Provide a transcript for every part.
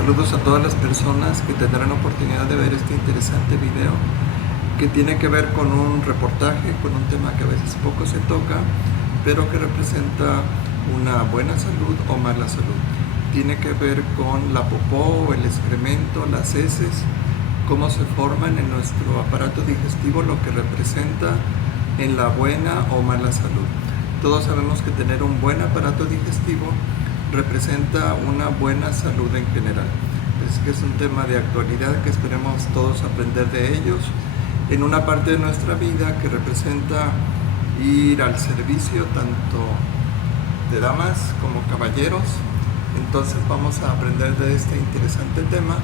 Saludos a todas las personas que tendrán oportunidad de ver este interesante video que tiene que ver con un reportaje, con un tema que a veces poco se toca, pero que representa una buena salud o mala salud. Tiene que ver con la popó, el excremento, las heces, cómo se forman en nuestro aparato digestivo, lo que representa en la buena o mala salud. Todos sabemos que tener un buen aparato digestivo representa una buena salud en general. Es que es un tema de actualidad que esperemos todos aprender de ellos en una parte de nuestra vida que representa ir al servicio tanto de damas como caballeros. Entonces vamos a aprender de este interesante tema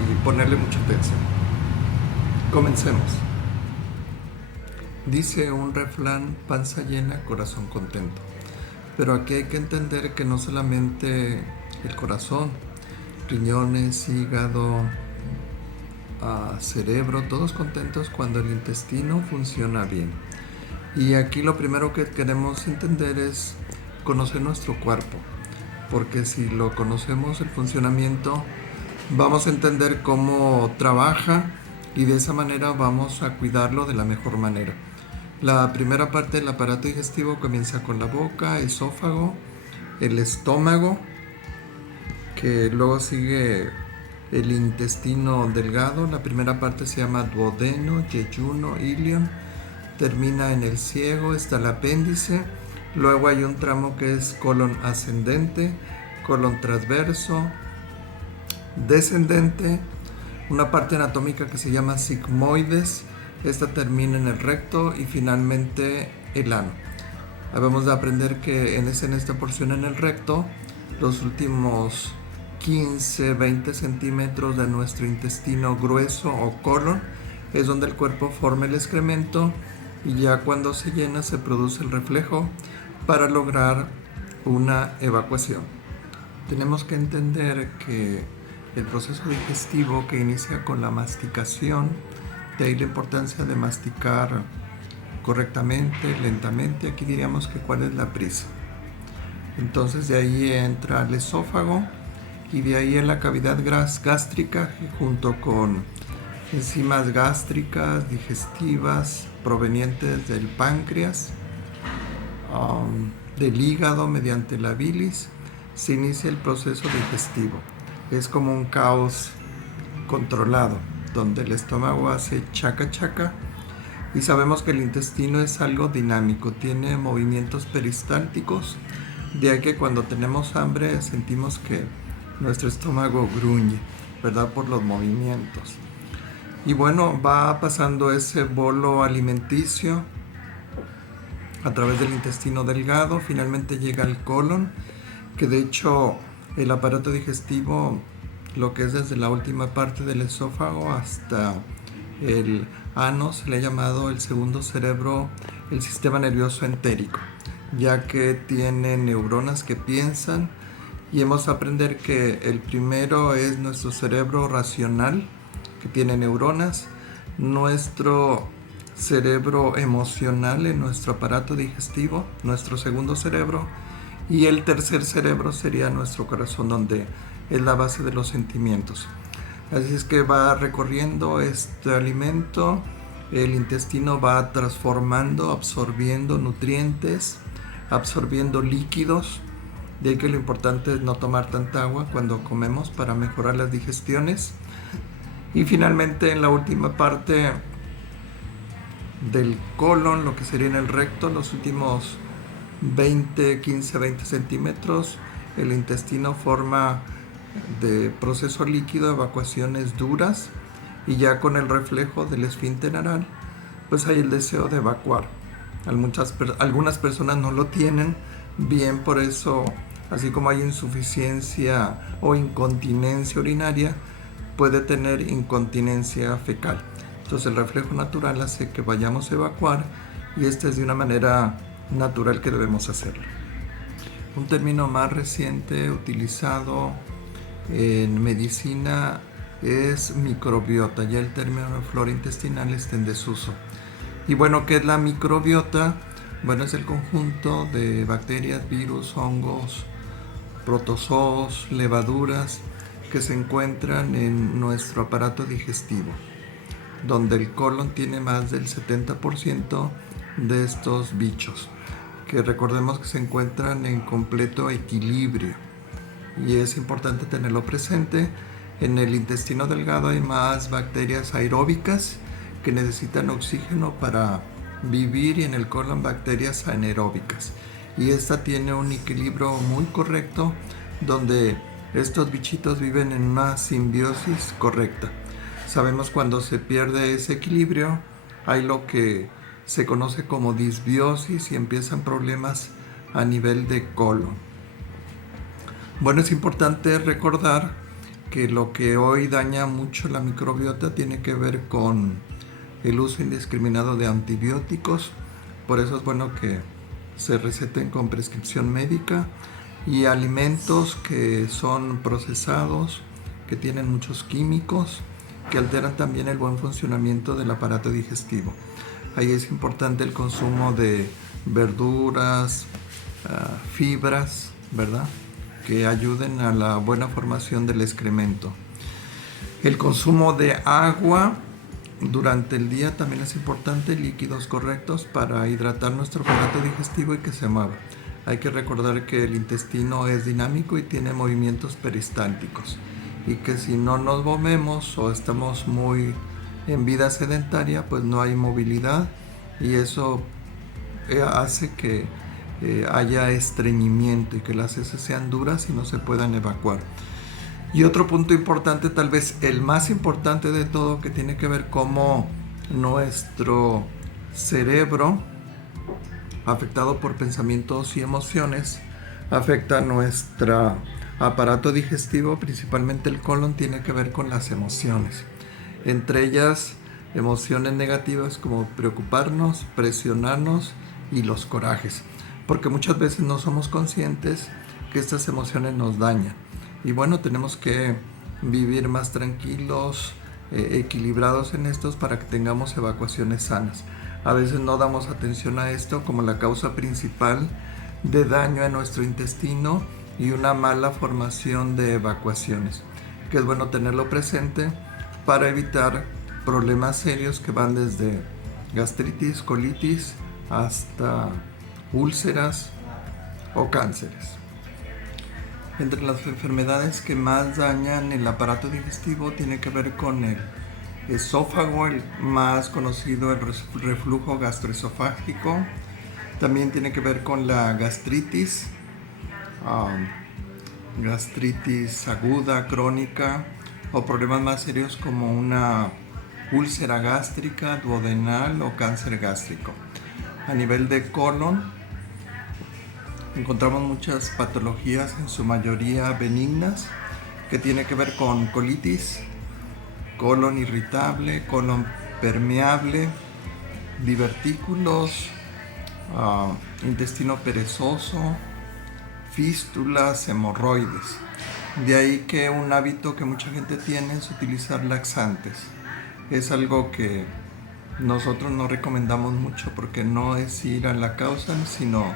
y ponerle mucha atención. Comencemos. Dice un refrán: panza llena, corazón contento. Pero aquí hay que entender que no solamente el corazón, riñones, hígado, cerebro, todos contentos cuando el intestino funciona bien. Y aquí lo primero que queremos entender es conocer nuestro cuerpo, porque si lo conocemos, el funcionamiento, vamos a entender cómo trabaja y de esa manera vamos a cuidarlo de la mejor manera. La primera parte del aparato digestivo comienza con la boca, esófago, el estómago, que luego sigue el intestino delgado. La primera parte se llama duodeno, yeyuno, ilion, termina en el ciego, está el apéndice. Luego hay un tramo que es colon ascendente, colon transverso, descendente, una parte anatómica que se llama sigmoides. Esta termina en el recto y finalmente el ano. Debemos de aprender que en esta porción en el recto, los últimos 15-20 centímetros de nuestro intestino grueso o colon es donde el cuerpo forma el excremento, y ya cuando se llena se produce el reflejo para lograr una evacuación. Tenemos que entender que el proceso digestivo que inicia con la masticación, de ahí la importancia de masticar correctamente, lentamente. Aquí diríamos que cuál es la prisa. Entonces de ahí entra el esófago y de ahí en la cavidad gástrica, junto con enzimas gástricas, digestivas, provenientes del páncreas, del hígado mediante la bilis, se inicia el proceso digestivo. Es como un caos controlado, donde el estómago hace chaca chaca, y sabemos que el intestino es algo dinámico, tiene movimientos peristálticos, de ahí que cuando tenemos hambre sentimos que nuestro estómago gruñe, ¿verdad? Por los movimientos. Y bueno, va pasando ese bolo alimenticio a través del intestino delgado, finalmente llega al colon, que de hecho el aparato digestivo, lo que es desde la última parte del esófago hasta el ano, se le ha llamado el segundo cerebro, el sistema nervioso entérico, ya que tiene neuronas que piensan, y hemos de aprender que el primero es nuestro cerebro racional, que tiene neuronas, nuestro cerebro emocional en nuestro aparato digestivo, nuestro segundo cerebro, y el tercer cerebro sería nuestro corazón, donde es la base de los sentimientos. Así es que va recorriendo este alimento, el intestino va transformando, absorbiendo nutrientes, absorbiendo líquidos. De ahí que lo importante es no tomar tanta agua cuando comemos para mejorar las digestiones. Y finalmente en la última parte del colon, lo que sería en el recto, los últimos 15-20 centímetros, el intestino forma de proceso líquido evacuaciones duras, y ya con el reflejo del esfínter anal pues hay el deseo de evacuar. Algunas personas no lo tienen bien, por eso, así como hay insuficiencia o incontinencia urinaria, puede tener incontinencia fecal. Entonces el reflejo natural hace que vayamos a evacuar, y esta es de una manera natural que debemos hacerlo. Un término más reciente utilizado en medicina es microbiota. Ya el término flora intestinal está en desuso. Y bueno, ¿qué es la microbiota? Bueno, es el conjunto de bacterias, virus, hongos, protozoos, levaduras que se encuentran en nuestro aparato digestivo, donde el colon tiene más del 70% de estos bichos, que recordemos que se encuentran en completo equilibrio, y es importante tenerlo presente. En el intestino delgado hay más bacterias aeróbicas que necesitan oxígeno para vivir, y en el colon bacterias anaeróbicas, y esta tiene un equilibrio muy correcto donde estos bichitos viven en una simbiosis correcta. Sabemos cuando se pierde ese equilibrio hay lo que se conoce como disbiosis y empiezan problemas a nivel de colon. Bueno, es importante recordar que lo que hoy daña mucho la microbiota tiene que ver con el uso indiscriminado de antibióticos. Por eso es bueno que se receten con prescripción médica, y alimentos que son procesados, que tienen muchos químicos, que alteran también el buen funcionamiento del aparato digestivo. Ahí es importante el consumo de verduras, fibras, ¿verdad?, que ayuden a la buena formación del excremento. El consumo de agua durante el día también es importante, líquidos correctos para hidratar nuestro aparato digestivo y que se mueva. Hay que recordar que el intestino es dinámico y tiene movimientos peristálticos, y que si no nos movemos o estamos muy en vida sedentaria, pues no hay movilidad, y eso hace que haya estreñimiento y que las heces sean duras y no se puedan evacuar. Y otro punto importante, tal vez el más importante de todo, que tiene que ver cómo nuestro cerebro, afectado por pensamientos y emociones, afecta nuestro aparato digestivo, principalmente el colon, tiene que ver con las emociones. Entre ellas, emociones negativas como preocuparnos, presionarnos y los corajes, porque muchas veces no somos conscientes que estas emociones nos dañan. Y bueno, tenemos que vivir más tranquilos, equilibrados en estos, para que tengamos evacuaciones sanas. A veces no damos atención a esto como la causa principal de daño a nuestro intestino y una mala formación de evacuaciones, que es bueno tenerlo presente para evitar problemas serios que van desde gastritis, colitis, hasta úlceras o cánceres. Entre las enfermedades que más dañan el aparato digestivo tiene que ver con el esófago, el más conocido, el reflujo gastroesofágico. También tiene que ver con la gastritis, gastritis aguda, crónica, o problemas más serios como una úlcera gástrica, duodenal o cáncer gástrico. A nivel de colon, encontramos muchas patologías, en su mayoría benignas, que tiene que ver con colitis, colon irritable, colon permeable, divertículos, intestino perezoso, fístulas, hemorroides. De ahí que un hábito que mucha gente tiene es utilizar laxantes. Es algo que nosotros no recomendamos mucho, porque no es ir a la causa, sino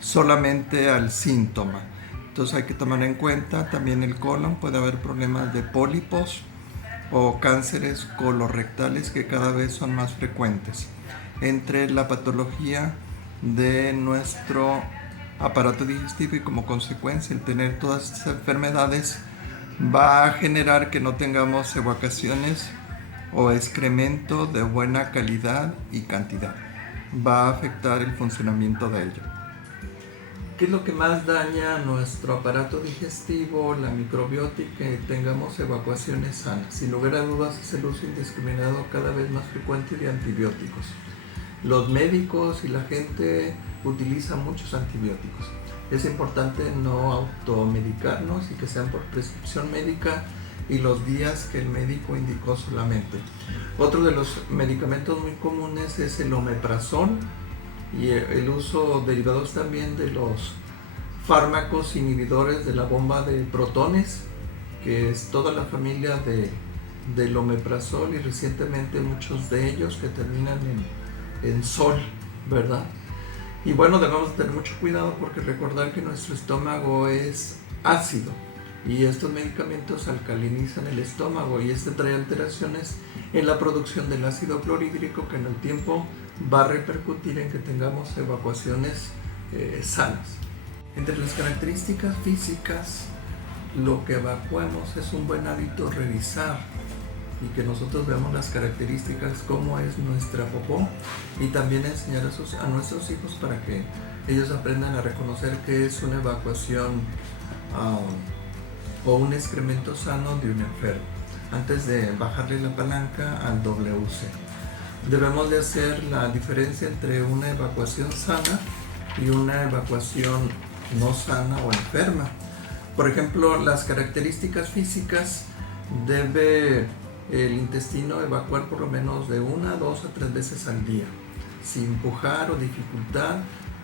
solamente al síntoma. Entonces hay que tomar en cuenta también el colon. Puede haber problemas de pólipos o cánceres colorectales, que cada vez son más frecuentes. Entre la patología de nuestro aparato digestivo, y como consecuencia el tener todas estas enfermedades, va a generar que no tengamos evacuaciones o excremento de buena calidad y cantidad. Va a afectar el funcionamiento de ello. ¿Qué es lo que más daña nuestro aparato digestivo, la microbiota, y que tengamos evacuaciones sanas? Sin lugar a dudas es el uso indiscriminado, cada vez más frecuente, de antibióticos. Los médicos y la gente utilizan muchos antibióticos. Es importante no automedicarnos y que sean por prescripción médica y los días que el médico indicó solamente. Otro de los medicamentos muy comunes es el omeprazol, y el uso derivados también de los fármacos inhibidores de la bomba de protones, que es toda la familia del omeprazol, y recientemente muchos de ellos que terminan en sol, ¿verdad? Y bueno, debemos tener mucho cuidado, porque recordar que nuestro estómago es ácido, y estos medicamentos alcalinizan el estómago y este trae alteraciones en la producción del ácido clorhídrico que en el tiempo va a repercutir en que tengamos evacuaciones sanas. Entre las características físicas, lo que evacuamos es un buen hábito revisar y que nosotros veamos las características, cómo es nuestra popó, y también enseñar a nuestros hijos para que ellos aprendan a reconocer qué es una evacuación o un excremento sano de un enfermo antes de bajarle la palanca al WC. Debemos de hacer la diferencia entre una evacuación sana y una evacuación no sana o enferma. Por ejemplo, las características físicas: debe el intestino evacuar por lo menos de 1, 2 o 3 veces al día, sin pujar o dificultad,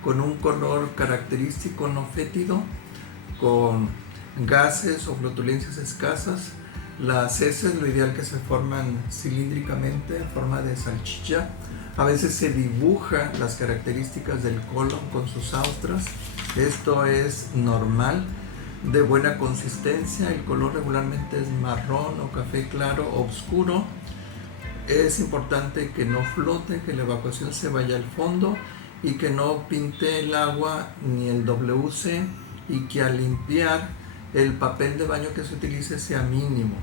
con un color característico no fétido, con gases o flatulencias escasas. Las heces, lo ideal que se forman cilíndricamente en forma de salchicha. A veces se dibuja las características del colon con sus austras. Esto es normal. De buena consistencia, el color regularmente es marrón o café claro o oscuro. Es importante que no flote, que la evacuación se vaya al fondo y que no pinte el agua ni el WC, y que al limpiar el papel de baño que se utilice sea mínimo,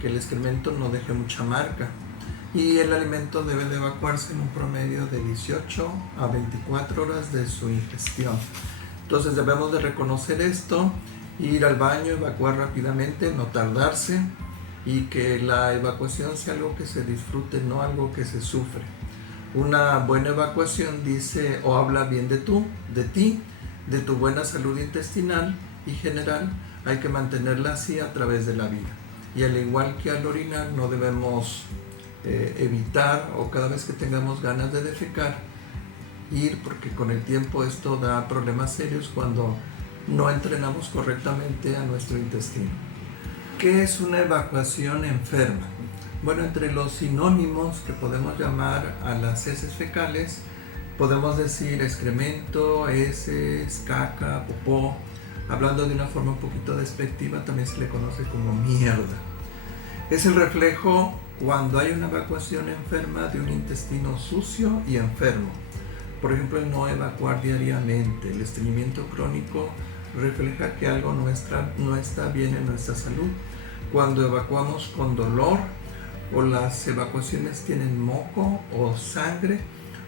que el excremento no deje mucha marca, y el alimento debe de evacuarse en un promedio de 18 a 24 horas de su ingestión. Entonces debemos de reconocer esto, ir al baño, evacuar rápidamente, no tardarse, y que la evacuación sea algo que se disfrute, no algo que se sufre. Una buena evacuación dice o habla bien de ti, de tu buena salud intestinal y general. Hay que mantenerla así a través de la vida. Y al igual que al orinar, no debemos evitar, o cada vez que tengamos ganas de defecar, ir, porque con el tiempo esto da problemas serios cuando no entrenamos correctamente a nuestro intestino. ¿Qué es una evacuación enferma? Bueno, entre los sinónimos que podemos llamar a las heces fecales, podemos decir excremento, heces, caca, popó. Hablando de una forma un poquito despectiva, también se le conoce como mierda. Es el reflejo, cuando hay una evacuación enferma, de un intestino sucio y enfermo. Por ejemplo, el no evacuar diariamente, el estreñimiento crónico, refleja que algo no está bien en nuestra salud. Cuando evacuamos con dolor, o las evacuaciones tienen moco o sangre,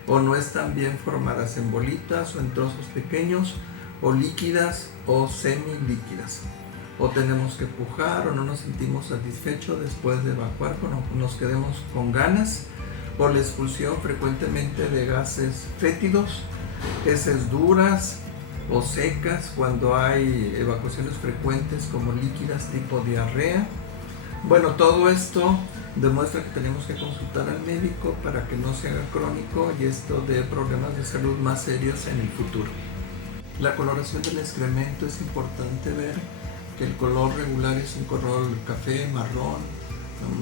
o no están bien formadas en bolitas o en trozos pequeños, o líquidas o semilíquidas, o tenemos que pujar, o no nos sentimos satisfechos después de evacuar, nos quedemos con ganas, o la expulsión frecuentemente de gases fétidos, heces duras o secas, cuando hay evacuaciones frecuentes como líquidas tipo diarrea. Bueno, todo esto demuestra que tenemos que consultar al médico para que no se haga crónico y esto dé problemas de salud más serios en el futuro. La coloración del excremento: es importante ver que el color regular es un color café, marrón,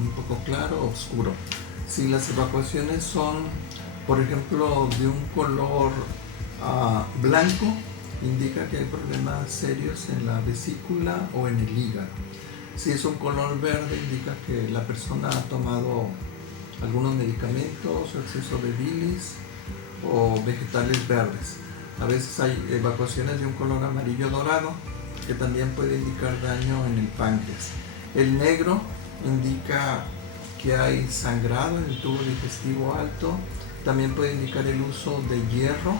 un poco claro o oscuro. Si las evacuaciones son, por ejemplo, de un color blanco, indica que hay problemas serios en la vesícula o en el hígado. Si es un color verde, indica que la persona ha tomado algunos medicamentos, o exceso de bilis o vegetales verdes. A veces hay evacuaciones de un color amarillo dorado, que también puede indicar daño en el páncreas. El negro indica que hay sangrado en el tubo digestivo alto. También puede indicar el uso de hierro,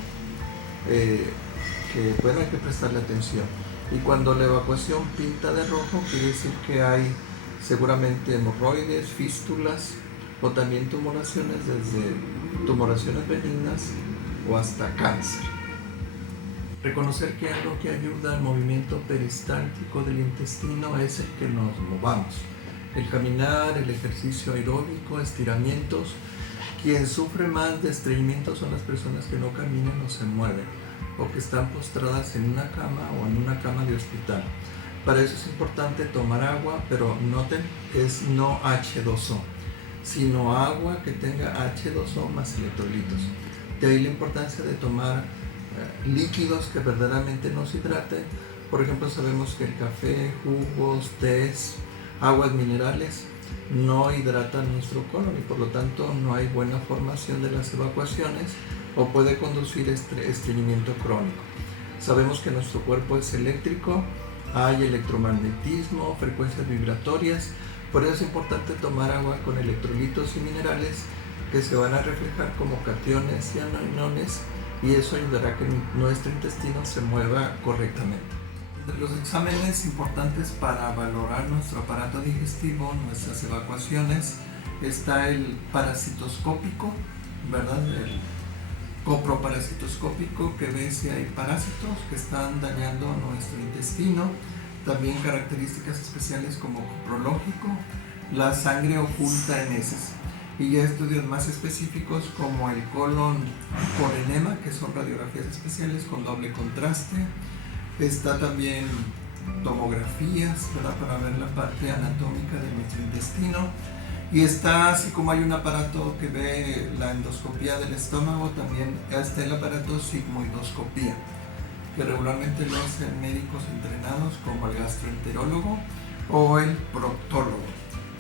que bueno, hay que prestarle atención. Y cuando la evacuación pinta de rojo, quiere decir que hay seguramente hemorroides, fístulas, o también tumoraciones, desde tumoraciones benignas o hasta cáncer. Reconocer que algo que ayuda al movimiento peristáltico del intestino es el que nos movamos. El caminar, el ejercicio aeróbico, estiramientos. Quien sufre más de estreñimiento son las personas que no caminan o se mueven, o que están postradas en una cama o en una cama de hospital. Para eso es importante tomar agua, pero noten, es no H2O, sino agua que tenga H2O más electrolitos. De ahí la importancia de tomar líquidos que verdaderamente nos hidraten, Por ejemplo, sabemos que el café, jugos, tés, aguas minerales no hidratan nuestro colon y por lo tanto no hay buena formación de las evacuaciones o puede conducir a estreñimiento crónico. Sabemos que nuestro cuerpo es eléctrico, hay electromagnetismo, frecuencias vibratorias, por eso es importante tomar agua con electrolitos y minerales que se van a reflejar como cationes y aniones y eso ayudará a que nuestro intestino se mueva correctamente. Entre los exámenes importantes para valorar nuestro aparato digestivo, nuestras evacuaciones, está el parasitoscópico, ¿verdad? El coproparasitoscópico que ve si hay parásitos que están dañando nuestro intestino, también características especiales como coprológico, la sangre oculta en heces y ya estudios más específicos como el colon por enema, que son radiografías especiales con doble contraste. Está también tomografías, ¿verdad? Para ver la parte anatómica de nuestro intestino. Y está, así como hay un aparato que ve la endoscopía del estómago, también está el aparato sigmoidoscopía, que regularmente lo hacen médicos entrenados como el gastroenterólogo o el proctólogo.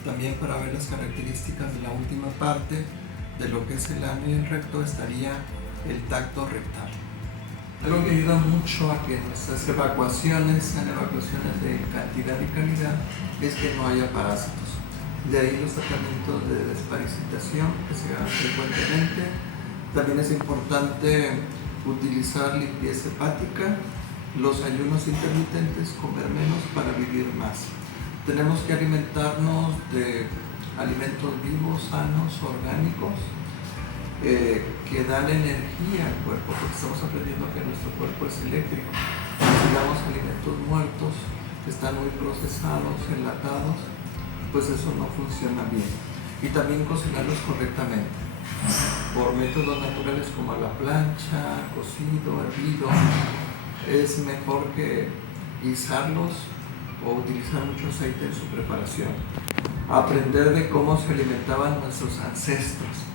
También para ver las características de la última parte de lo que es el ano y el recto estaría el tacto rectal. Algo que ayuda mucho a que nuestras evacuaciones sean evacuaciones de cantidad y calidad es que no haya parásitos. De ahí los tratamientos de desparasitación que se dan frecuentemente. También es importante utilizar limpieza hepática, los ayunos intermitentes, comer menos para vivir más. Tenemos que alimentarnos de alimentos vivos, sanos, orgánicos, que dan energía al cuerpo, porque estamos aprendiendo que nuestro cuerpo es eléctrico. Si damos alimentos muertos, que están muy procesados, enlatados, pues eso no funciona bien. Y también cocinarlos correctamente, por métodos naturales como a la plancha, cocido, hervido. Es mejor que guisarlos o utilizar mucho aceite en su preparación. Aprender de cómo se alimentaban nuestros ancestros,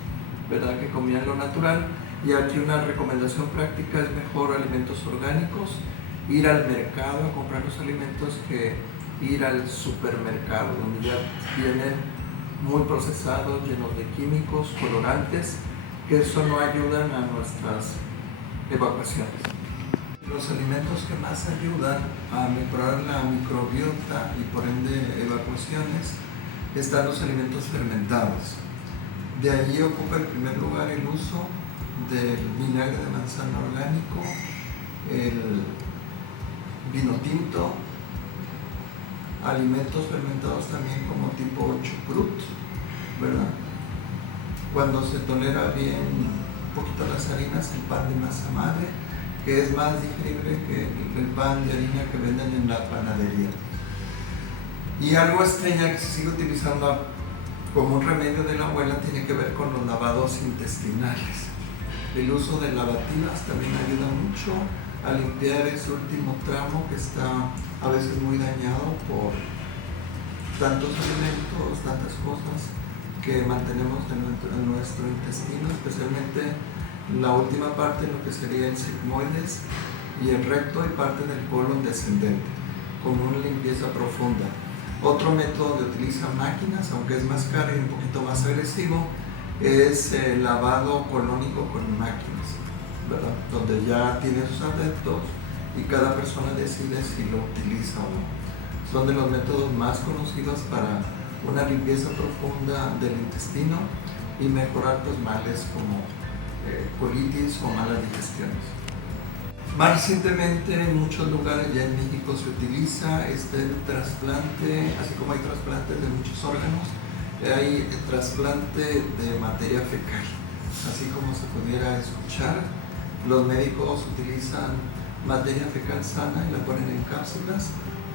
¿verdad? Que comían lo natural. Y aquí una recomendación práctica es mejor alimentos orgánicos, ir al mercado a comprar los alimentos que ir al supermercado, donde ya vienen muy procesados, llenos de químicos, colorantes, que eso no ayudan a nuestras evacuaciones. Los alimentos que más ayudan a mejorar la microbiota y por ende evacuaciones están los alimentos fermentados. De allí ocupa el primer lugar el uso del vinagre de manzana orgánico, el vino tinto, alimentos fermentados también como tipo chucrut, ¿verdad? Cuando se tolera bien un poquito las harinas, el pan de masa madre, que es más digerible que el pan de harina que venden en la panadería. Y algo estrella que se sigue utilizando como un remedio de la abuela tiene que ver con los lavados intestinales. El uso de lavativas también ayuda mucho a limpiar ese último tramo que está a veces muy dañado por tantos alimentos, tantas cosas que mantenemos en nuestro intestino, especialmente la última parte, lo que sería el sigmoides y el recto y parte del colon descendente, con una limpieza profunda. Otro método de utilizar máquinas, aunque es más caro y un poquito más agresivo, es el lavado colónico con máquinas, ¿verdad? Donde ya tiene sus adeptos y cada persona decide si lo utiliza o no. Son de los métodos más conocidos para una limpieza profunda del intestino y mejorar pues, males como colitis o malas digestiones. Más recientemente en muchos lugares, ya en México se utiliza el trasplante, así como hay trasplantes de muchos órganos, hay trasplante de materia fecal. Así como se pudiera escuchar, los médicos utilizan materia fecal sana y la ponen en cápsulas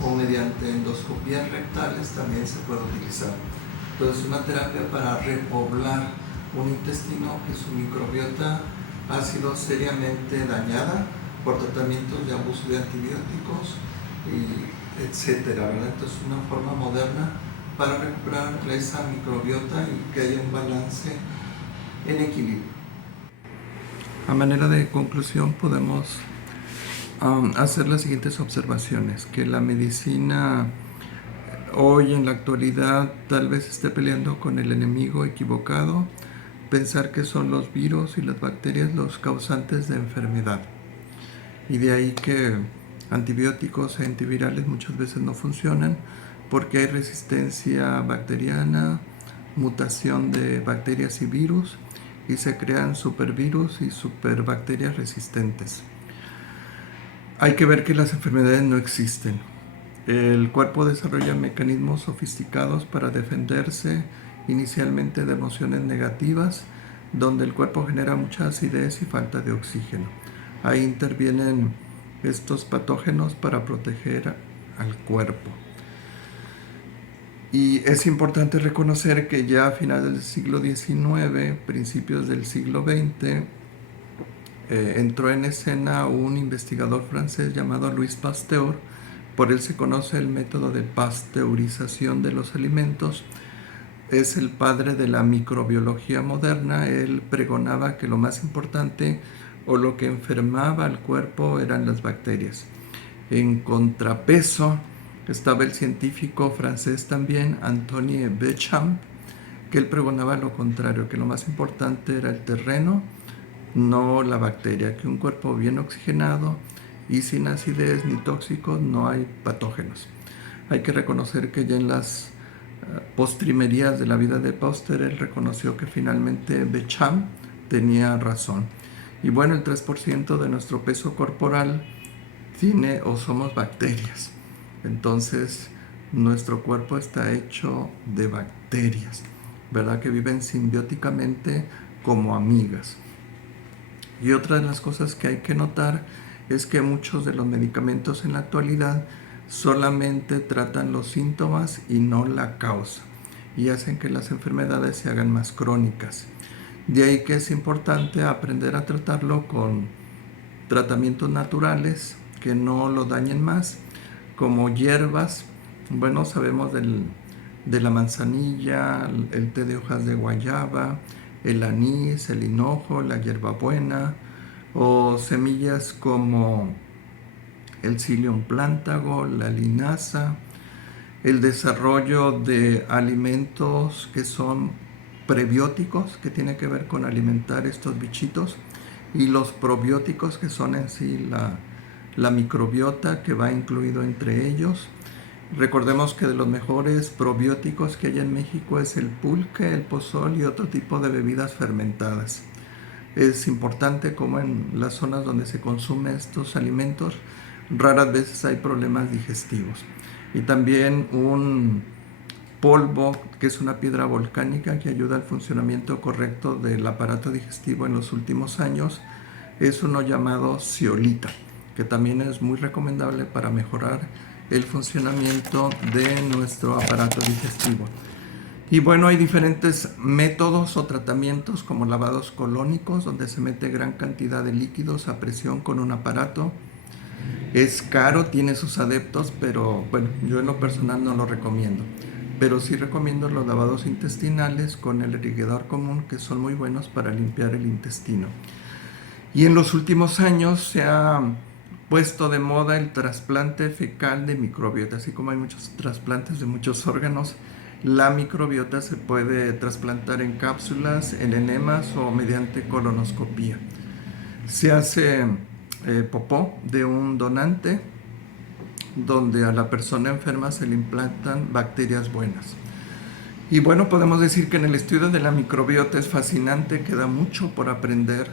o mediante endoscopías rectales también se puede utilizar. Entonces, una terapia para repoblar un intestino que su microbiota ha sido seriamente dañada por tratamientos de abuso de antibióticos, etcétera, ¿verdad? Entonces, una forma moderna para recuperar esa microbiota y que haya un balance en equilibrio. A manera de conclusión, podemos hacer las siguientes observaciones, que la medicina hoy en la actualidad tal vez esté peleando con el enemigo equivocado, pensar que son los virus y las bacterias los causantes de enfermedad. Y de ahí que antibióticos e antivirales muchas veces no funcionan porque hay resistencia bacteriana, mutación de bacterias y virus, y se crean supervirus y superbacterias resistentes. Hay que ver que las enfermedades no existen. El cuerpo desarrolla mecanismos sofisticados para defenderse inicialmente de emociones negativas, donde el cuerpo genera mucha acidez y falta de oxígeno. Ahí intervienen estos patógenos para proteger al cuerpo. Y es importante reconocer que ya a finales del siglo XIX, principios del siglo XX, entró en escena un investigador francés llamado Louis Pasteur. Por él se conoce el método de pasteurización de los alimentos. Es el padre de la microbiología moderna. Él pregonaba que lo más importante o lo que enfermaba al cuerpo eran las bacterias. En contrapeso estaba el científico francés también, Antoine Béchamp, que él pregonaba lo contrario, que lo más importante era el terreno, no la bacteria, que un cuerpo bien oxigenado y sin acidez ni tóxicos no hay patógenos. Hay que reconocer que ya en las postrimerías de la vida de Pasteur él reconoció que finalmente Béchamp tenía razón. Y bueno, el 3% de nuestro peso corporal tiene o somos bacterias. Entonces, nuestro cuerpo está hecho de bacterias, ¿verdad? Que viven simbióticamente como amigas. Y otra de las cosas que hay que notar es que muchos de los medicamentos en la actualidad solamente tratan los síntomas y no la causa, y hacen que las enfermedades se hagan más crónicas. De ahí que es importante aprender a tratarlo con tratamientos naturales que no lo dañen más, como hierbas. Bueno, sabemos de la manzanilla, el té de hojas de guayaba, el anís, el hinojo, la hierbabuena, o semillas como el psyllium plántago, la linaza, el desarrollo de alimentos que son prebióticos, que tiene que ver con alimentar estos bichitos, y los probióticos, que son en sí la microbiota que va incluido entre ellos. Recordemos que de los mejores probióticos que hay en México es el pulque, el pozol y otro tipo de bebidas fermentadas. Es importante, como en las zonas donde se consumen estos alimentos, raras veces hay problemas digestivos. Y también un polvo, que es una piedra volcánica que ayuda al funcionamiento correcto del aparato digestivo en los últimos años, es uno llamado zeolita, que también es muy recomendable para mejorar el funcionamiento de nuestro aparato digestivo. Y bueno, hay diferentes métodos o tratamientos como lavados colónicos, donde se mete gran cantidad de líquidos a presión con un aparato. Es caro, tiene sus adeptos, pero bueno, yo en lo personal no lo recomiendo. Pero sí recomiendo los lavados intestinales con el irrigador común, que son muy buenos para limpiar el intestino. Y en los últimos años se ha puesto de moda el trasplante fecal de microbiota. Así como hay muchos trasplantes de muchos órganos, la microbiota se puede trasplantar en cápsulas, en enemas o mediante colonoscopía. Se hace popó de un donante, donde a la persona enferma se le implantan bacterias buenas. Y bueno, podemos decir que en el estudio de la microbiota es fascinante, queda mucho por aprender.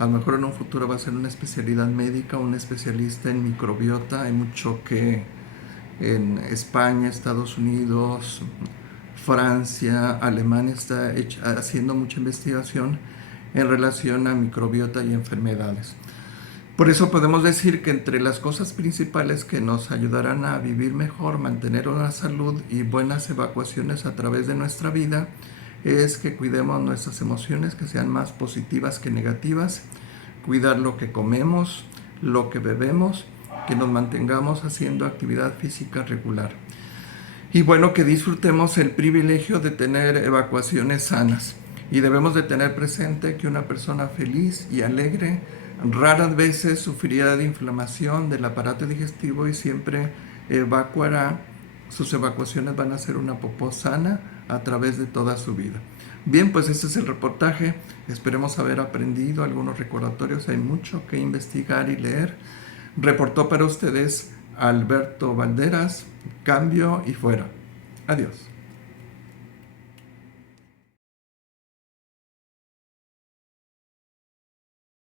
A lo mejor en un futuro va a ser una especialidad médica, un especialista en microbiota. Hay mucho que en España, Estados Unidos, Francia, Alemania está haciendo mucha investigación en relación a microbiota y enfermedades. Por eso podemos decir que entre las cosas principales que nos ayudarán a vivir mejor, mantener una salud y buenas evacuaciones a través de nuestra vida, es que cuidemos nuestras emociones, que sean más positivas que negativas, cuidar lo que comemos, lo que bebemos, que nos mantengamos haciendo actividad física regular. Y bueno, que disfrutemos el privilegio de tener evacuaciones sanas. Y debemos de tener presente que una persona feliz y alegre Raras veces sufrirá de inflamación del aparato digestivo y siempre evacuará, sus evacuaciones van a ser una popó sana a través de toda su vida. Bien, pues este es el reportaje. Esperemos haber aprendido algunos recordatorios. Hay mucho que investigar y leer. Reportó para ustedes Alberto Valderas. Cambio y fuera. Adiós.